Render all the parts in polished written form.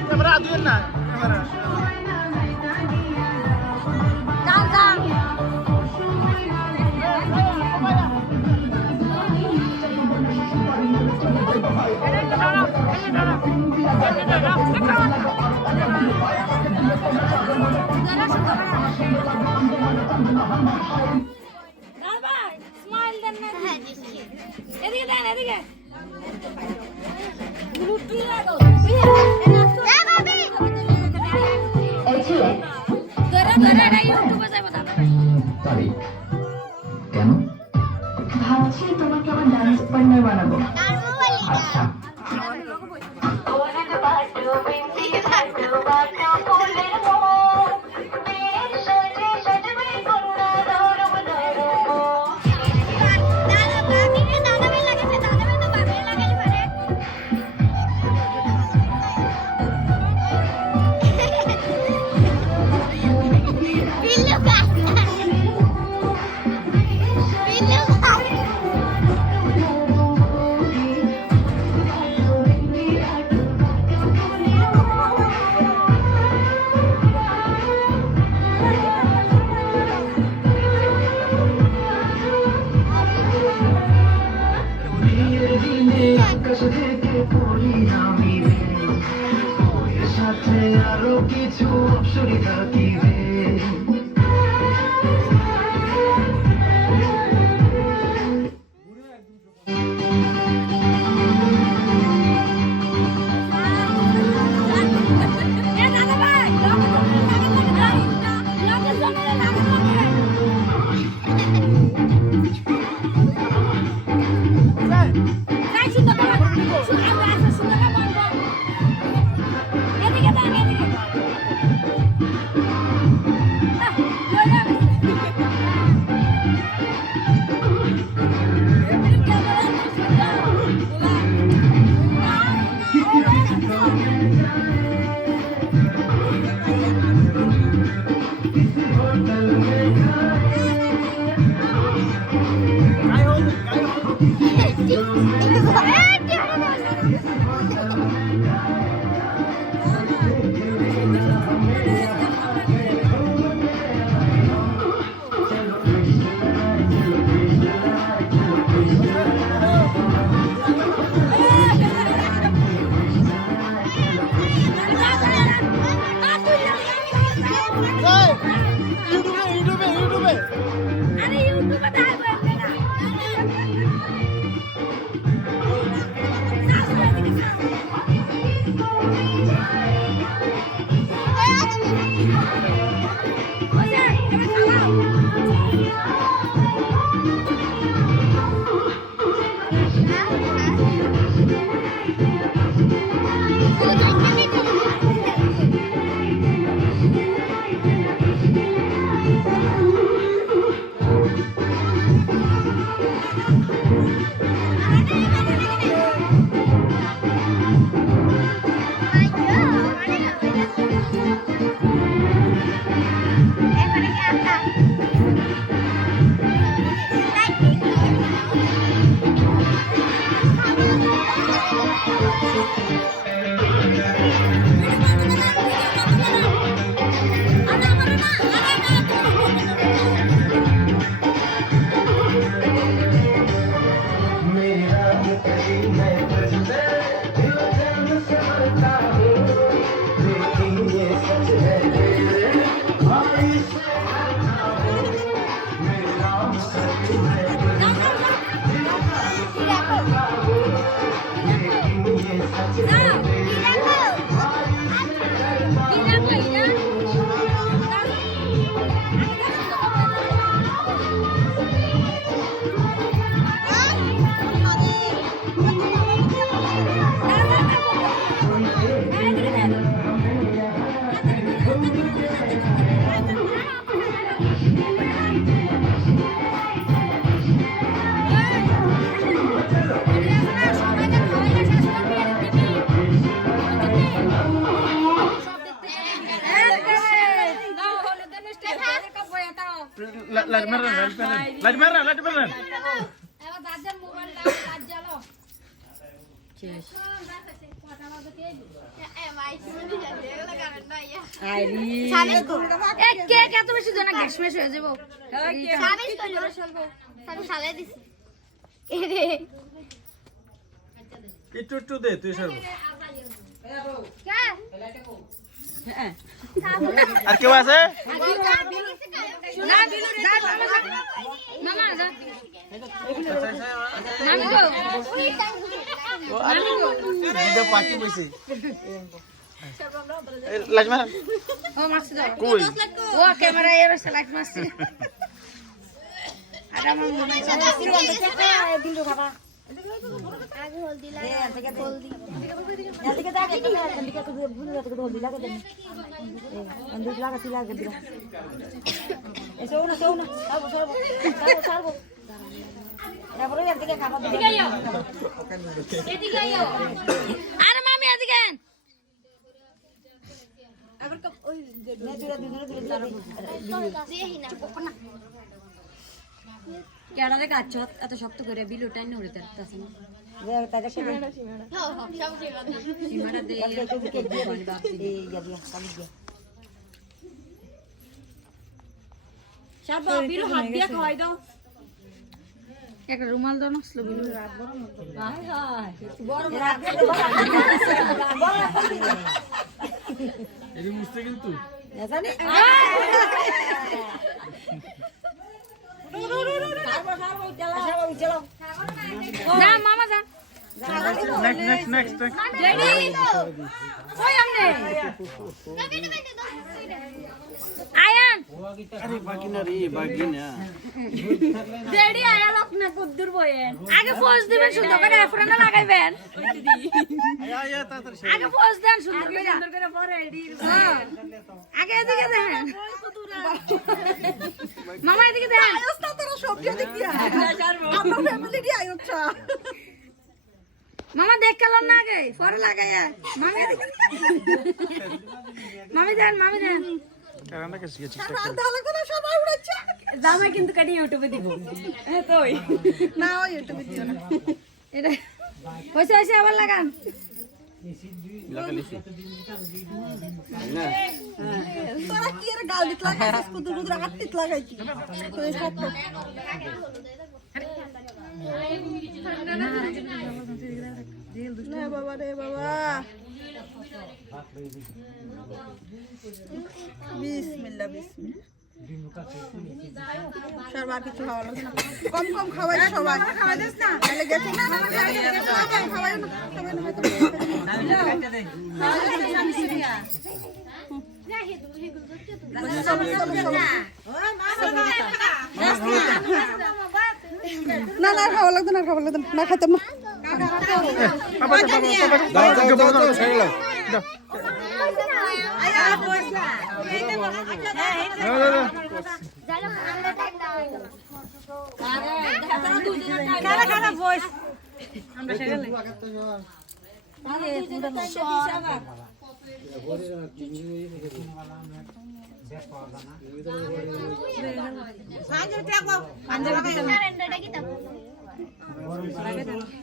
camera দিবেন না camera কেন ভাবছি তোমাকে আমার ডান্স পার্টনার বানাবো আচ্ছা আরো কিছু অপসরি থাকিবে লাইট মারেন লাইট মারেন লাইট মারেন এবার দাদার মোবাইলটা চার্জ জ্বালো শেষ কেক এত বেশি দেনা গ্যাসমেশ হয়ে যাবো একটু দে তুই সরব আর কেউ আছে পাখি বসে লাইট মার কই ও ক্যামেরা এর লাইট মারছে আর আমার বিন্দু খাবা আগে হল দিলা থেকে হল দি এদিকে যা এদিকে তো ভুল হল দিলা কে দেন अंदर লাগা তিলা কে দিলা এসো না সরবো তারপরে এদিকে খাবা এদিকে আইও আরে মামি এদিকে আবার ওই নেচুরা দুজনে দিই না কেডা রে কাচ্ছ এত শক্ত করে বিলু টাইন উড়ে তাছে না তাজা কে সব সীমাটা দে কে দিয়ে বাপি এই গিয়া কালি গিয়া সব বিলু হাত দিয়া খাই দাও একটা রুমাল দাও না স্লো বিলু রাত বড় মত হায় হায় বড় রাত বড় এই মুছতে কিন্তু জানি না মামা যা নেক্সট রেডি ওই আমনে আয়ান আরে বাকি না রে বাকি না রেডি আয়া লোক না কুদ্দুর বয়েন আগে পোজ দিবেন সুন্দর করে এফরানা লাগাইবেন আয়া তাড়াতাড়ি আগে পোজ দেন সুন্দর করে পরে রেডি আগে এদিকে দেখেন মামা এদিকে দেখেন আয়স্তা তোর সবজি দেখি আমরা ফ্যামিলি দি আয়ুচ্ছা মামা দেখ কেমন না আগে পরে লাগাইয়া মামি এদিকে মামি দেন কারণটা কে শিখেছিস ভালো করে সবাই উড়াচ্ছে দামে কিন্তু কাটি ইউটিউবে দিব হ্যাঁ তো না ও ইউটিউবে দিও না এটা হইছে আবার লাগান লাগালিছি না তোরা কি এর গাল দিত লাগাইছিস কুদুর আটটিত লাগাইছি তো এই সব না বাবা রে বাবা বিসমিল্লাহ সবার কিছু খাওয়া লাগবে না কম খাওয়াই সবাই খাওয়াই দিস না তাহলে গেছে না খাওয়াই না না খাওয়া লাগবে না না খাইতাম না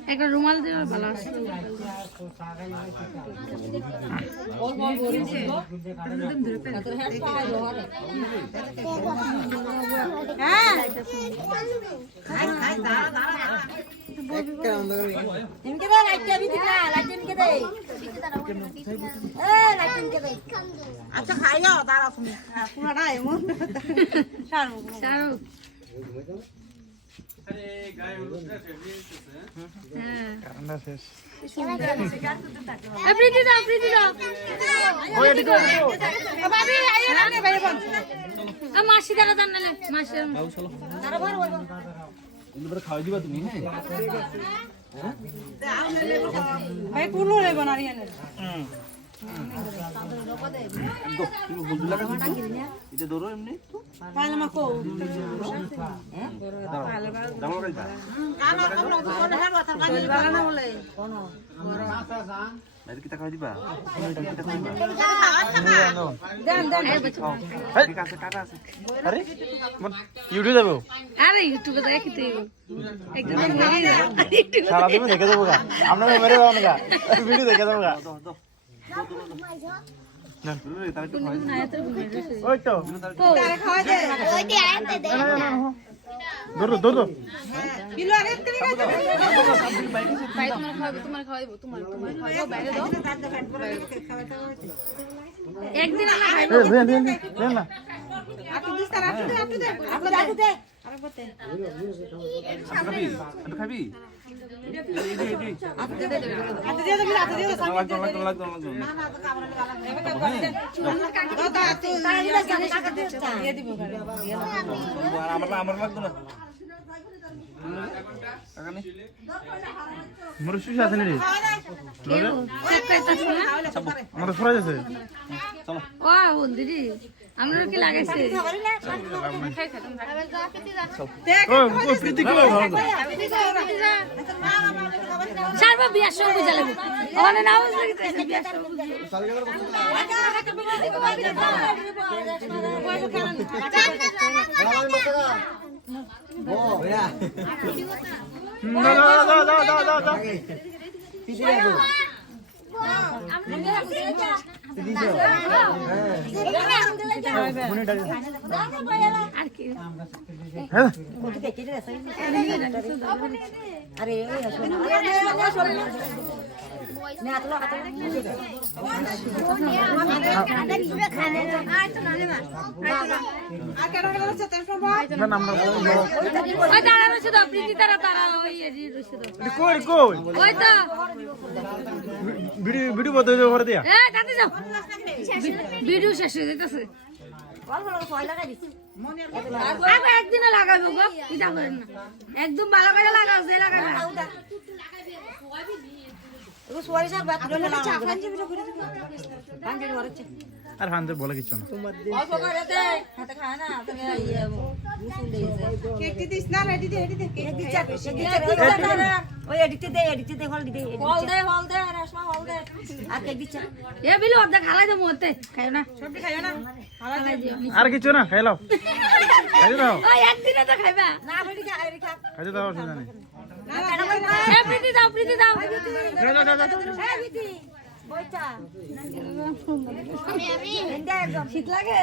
একটা রুমাল দিয়ে ভালো আছে আচ্ছা খাইও তারা তুমি পুরাটা এমন শাহরুখ আরে গায়ে হলুদটা হ্যাঁ কারণটা শেষ প্রীতি দাও ওই এদিকে ভাবি আইয়া না ভাই বল মাসি দাঁড়া দাঁড়া নালে মাসি দাঁড়া ভাই ইনবার খাওয়াই দিবা তুমি হ্যাঁ ভাই কোন নেব না রিয়ানের গো তুমি বলতে লাগা এটা ধরো এমনি পালে মা কো হ্যাঁ দাও রাইতা কানা কোন কোন হেবা তা কানি বাগানা বলে কোন বাইরে কি টাকা দিবা দেন ঠিক আছে কাটা আছে আরে ইউটিউবে যাবো আরে ইউটিউবে দেখি তুই একদম সারা দিন দেখে দেবো গা আমরা মেরে যাবো না ভিডিও দেখে দেবো গা ওই তো ধরো ধরো একদিন আমরা না খাবি আমার লাগতো না মোর সুশ আছে নি আমার ফরাজ আছে ও বন্ধুরি আমরা কি লাগাইছে ও প্রীতি কি ভালো সারবা বিয়া সব বুঝা লাগবে ওখানে না বুঝলে বিয়া সব ভিডিও বদলে করে দিয়া ভিডিও শেষ হয়ে যেতেছে একদিনে লাগাবো গো এটা করেন না একদম ভালো করে লাগাও যে লাগাবে আর হানতে বলে কিছু না আর কিছু না খাইলাও খাইতে দাও একদিনে তো খাইবা খাইতে দাও অসুবিধা নেই প্রীতি দাও প্রীতি দাও শীত লাগে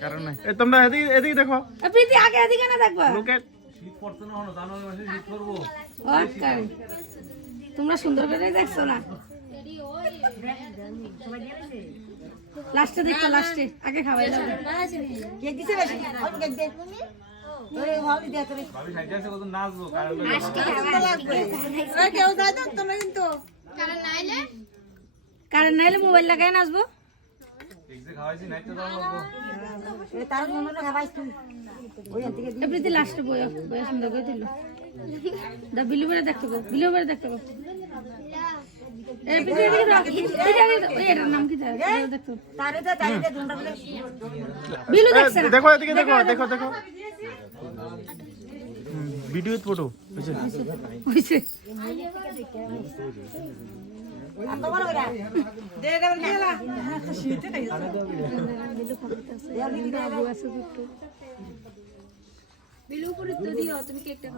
কারণ নাই তোমরা এদিকে এদিকে দেখো প্রীতি আগে এদিকে না দেখবা লোকে তোমরা সুন্দর করে দেখছো না লাস্টে দেখো লাস্টে আগে খাওয়াই দাও কেক দিছে বেশি কেক দে ওরে ভালো দিয়া করে ভাবি খাইতে আছে কত নাচবো কারণ কেউ দাও তোমরা কিন্তু কারণ নাইলে মোবাইল লাগাই নাচবো এক্সে খাওয়াইছি নাইতে দাও লাগবো তার মনে খাওয়াইছ তুই ওই থেকে দি প্রীতি লাস্টে বয় সুন্দর করে দিল দা বিলু করে দেখতে গো বিলু করে দেখতে গো এই প্রীতি ওই এটার নাম কি দেখো তারে তো তাইতে দুন্ডা বলে বিলু দেখছ না দেখো এদিকে দেখো দেখো দেখো ভিডিও ফটো হইছে হইছে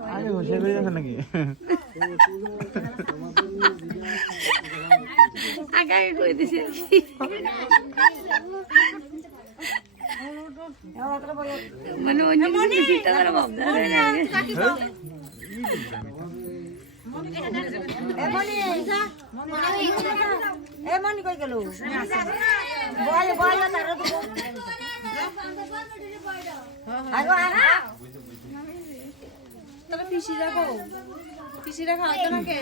আরে হোসে বেরিয়ে গেছে নাকি আগে কই দিছে মানে অন্য সিটটা ধরে ভাবতে এমনি কই গেল বয় বয় তার আগো আগো তবে পিসি রাখো হয়তো না কে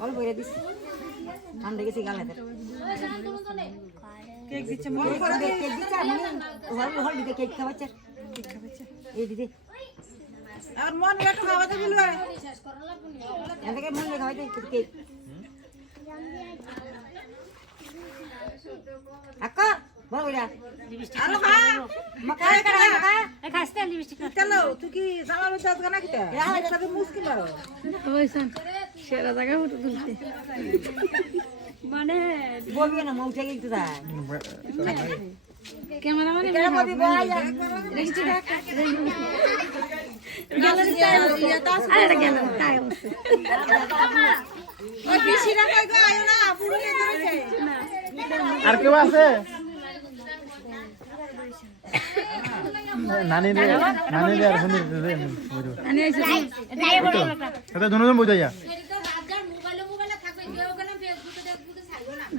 অল্প করে দিস ঠান্ডা গেছি গালে কেক দিচ্ছে কেক দিচ্ছে আমি হল দিতে কেক খাওয়াচ্ছে এই দিদি আর মন একটু খাওয়াতে বললো এদিকে মন খাওয়াইতে কেক আকা বড় বড় আলো খা মকা খা খাসতে লিপস্টিক চলো তুই কি জামা লইছ না কিটা এটা তো মুশকিল আর ওইসন সেরা জায়গা ফটো তুলতে মানে বলবি না মৌচা কিন্তু যায় ক্যামেরা মানে কেন বলবি বল রেখেছি দেখ গ্যালারি আরে গ্যালারি তাই ওই বিশিরা কই গো আয়ো না পুরো ধরেছে আর কেউ আছে নানি রে আর শুনি রে আনি আইছে তাই বড় কথা এটা দুজন বুঝাই যা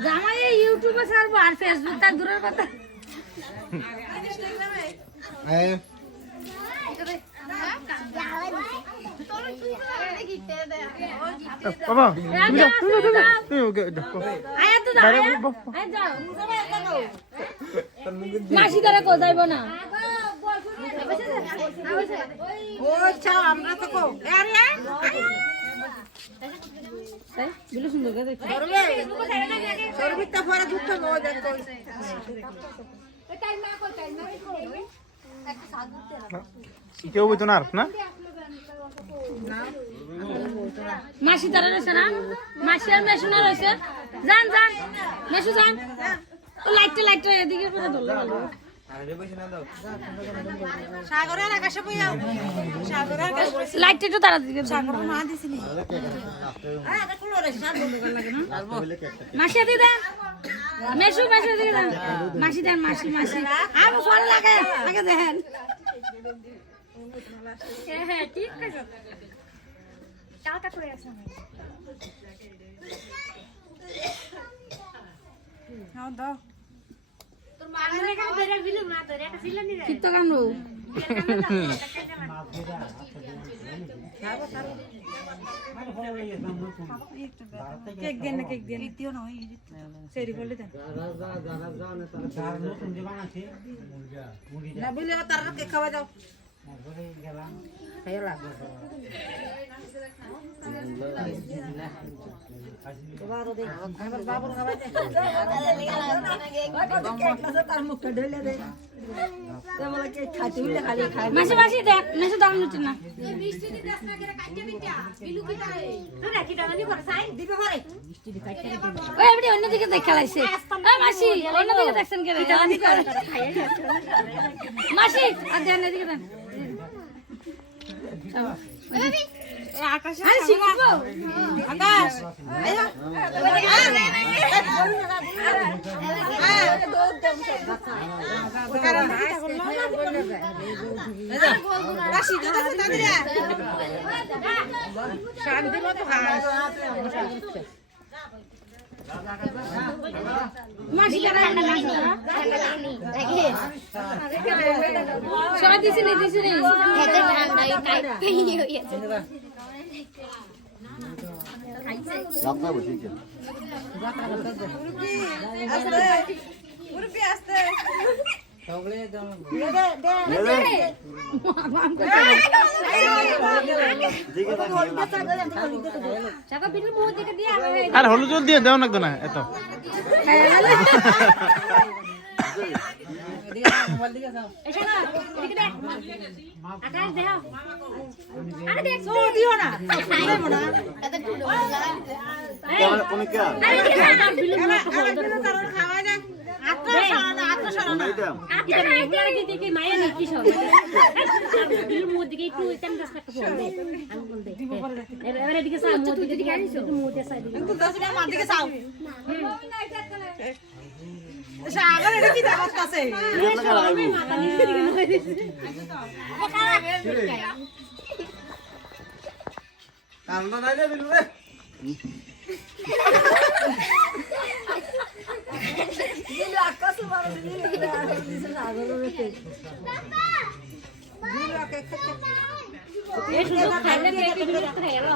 জামাই ইউটিউবে ছাড়বো আর ফেসবুক তার দূরের কথা বাবা তুই ওকে আয়া তো দাও আয়া যাও মাসি তারা কো যাইবো না ও আচ্ছা আমরা তো কো আরে এই বিলু সুন্দর করে দেখো সরবিতা পরে দুটো গো দেখো টাইম মা কো একটা সাধু কেউ বুঝতো না আর না মাসি তারা রয়েছে না মাসি আর মেশু না রয়েছে যান যান মেশু যান ও লাইটটা এদিকে করে ধরলে ভালো সাগরের আকাশে বইয়া সাগরের আকাশে লাইটটা একটু তারা দিকে সাগর না দিছিনি আরে এটা কুলো রে সার বন্ধ লাগে না মাসি দি দেন মেশু দিকে দেন মাসি দেন মাসি আর ফোন লাগে আগে দেখেন হ্যাঁ ঠিক আছে টাকা করে আছে নাও দাও তোর মামনে কাছে ধরে দিল না ধরে একটা ছিল নি রে কি তো কামড়ো কেক দেন কেক দিও না ওই সেরি বলে দেন না বলে তার কেক খাওয়া দাও খাইও লাগবে বাবারও দে আমার বাবুর খাওয়া দে তার মুখটা ঢেলে দে বলে কেক খাইতে হইলে খালি খাই মাসি দেখ মেসে দাম নিতে না মিষ্টি দি দাস না করে কাটতে দিতা বিলু কি তাই তুই রাখি দাও নি করে সাই দিবে পারে মিষ্টি দি কাটতে দে ওই এবারে অন্যদিকে দেখ খেলাইছে এই মাসি অন্যদিকে দেখছেন কে মাসি আর দেন এদিকে দেন আকাশ আরে শিখবো আকাশ শান্তি মতো মাসি সবাই দিছি নি আর হলুদ জল দিয়ে দাও না তো না এত আকাশ দেহ আরে দেখ ও দিও না দেবো না এত টুলো ক্যামেরা কোন কে আরে বিলু কারণ খাওয়া যায় আত্মা সারা এগুলা দেখি মায়া নেই কি সব বিলু মুখ দিকে একটু এখান কাছে একটা ফোন দে আমি বল দে এবারে দিকে সাও মুখ দিকে আইছো মুখ দিয়ে সাইড দিকে তুই 10 টাকা মার দিকে সাও সাগর এটা কি দাবাত কাছে কান্না নাই রে বিলু রে দিল আকাশ বড় দিল সাগর রতে দিল আকাশ এই শুধু খাইলে কেক দিল খাইলো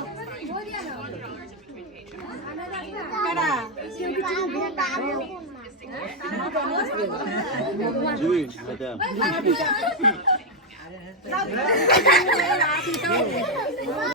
কাড়া জি এটা